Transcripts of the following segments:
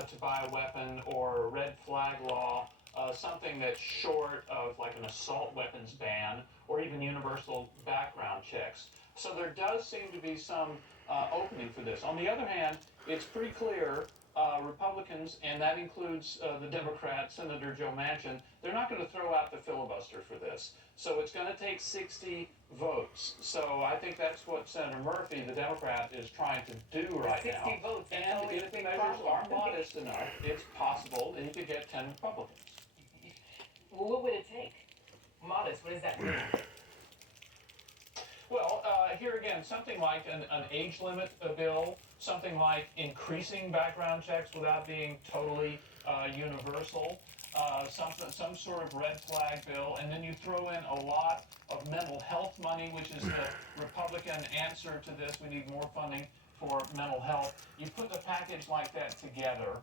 to buy a weapon, or a red flag law, something that's short of like an assault weapons ban or even universal background checks. So there does seem to be some opening for this. On the other hand, it's pretty clear Republicans, and that includes the Democrat, Senator Joe Manchin, they're not going to throw out the filibuster for this. So it's going to take 60 votes. So I think that's what Senator Murphy, the Democrat, is trying to do right now. 60 votes. And if the measures are modest enough, it's possible that he could get 10 Republicans. Well, what would it take? Modest, what does that mean? Well, here again, something like an age limit bill, something like increasing background checks without being totally universal, some sort of red flag bill, and then you throw in a lot of mental health money, which is the Republican answer to this. We need more funding for mental health. You put a package like that together,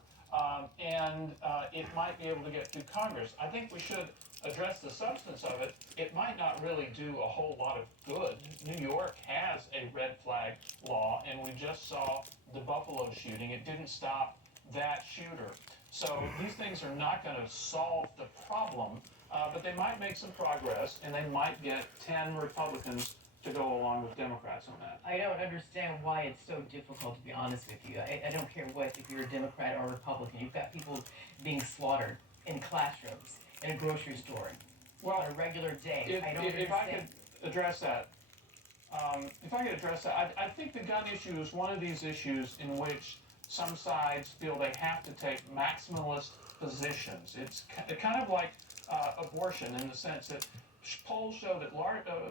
and it might be able to get through Congress. I think we should address the substance of it. It might not really do a whole lot of good. New York has a red flag law, and we just saw the Buffalo shooting. It didn't stop that shooter. So these things are not going to solve the problem, but they might make some progress, and they might get 10 Republicans to go along with Democrats on that. I don't understand why it's so difficult, to be honest with you. I don't care what, if you're a Democrat or a Republican. You've got people being slaughtered in classrooms, in a grocery store, on a regular day. I don't understand. If I could address that, I think the gun issue is one of these issues in which some sides feel they have to take maximalist positions. It's kind of like abortion, in the sense that polls show that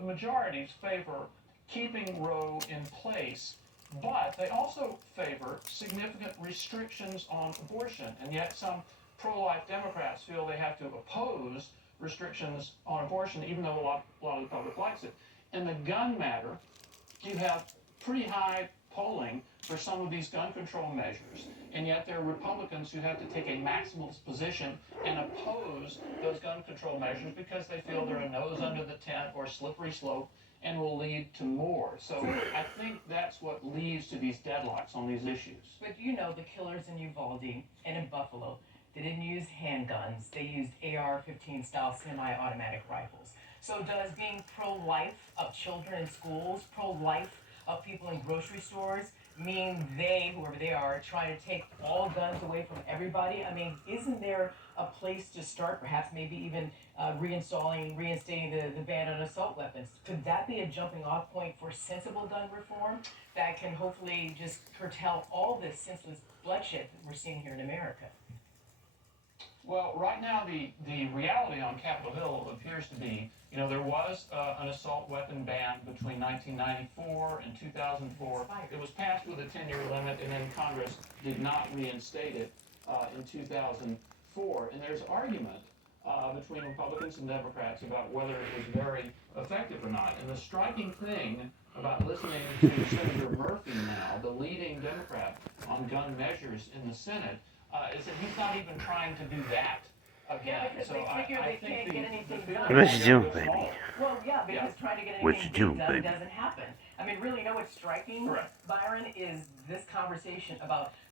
majorities favor keeping Roe in place, but they also favor significant restrictions on abortion, and yet some pro-life Democrats feel they have to oppose restrictions on abortion, even though a lot of the public likes it. In the gun matter, you have pretty high polling for some of these gun control measures, and yet there are Republicans who have to take a maximalist position and oppose those gun control measures because they feel they're a nose under the tent or slippery slope and will lead to more. So I think that's what leads to these deadlocks on these issues. But you know, the killers in Uvalde and in Buffalo, they didn't use handguns. They used AR-15 style semi-automatic rifles. So does being pro-life of children in schools, pro-life of people in grocery stores, mean they, whoever they are trying to take all guns away from everybody? I mean, isn't there a place to start, perhaps maybe even reinstating the ban on assault weapons? Could that be a jumping off point for sensible gun reform that can hopefully just curtail all this senseless bloodshed that we're seeing here in America? Well, right now, the reality on Capitol Hill appears to be, there was an assault weapon ban between 1994 and 2004. It was passed with a 10-year limit, and then Congress did not reinstate it in 2004. And there's argument between Republicans and Democrats about whether it was very effective or not. And the striking thing about listening to Senator Murphy now, the leading Democrat on gun measures in the Senate, is that he's not even trying to do that again. Yeah, because so they figure I they think can't get anything done. What you doing, baby? Well, yeah, because trying to get What anything you doing, done baby? doesn't happen. I mean, really, what's striking, Correct. Byron, is this conversation about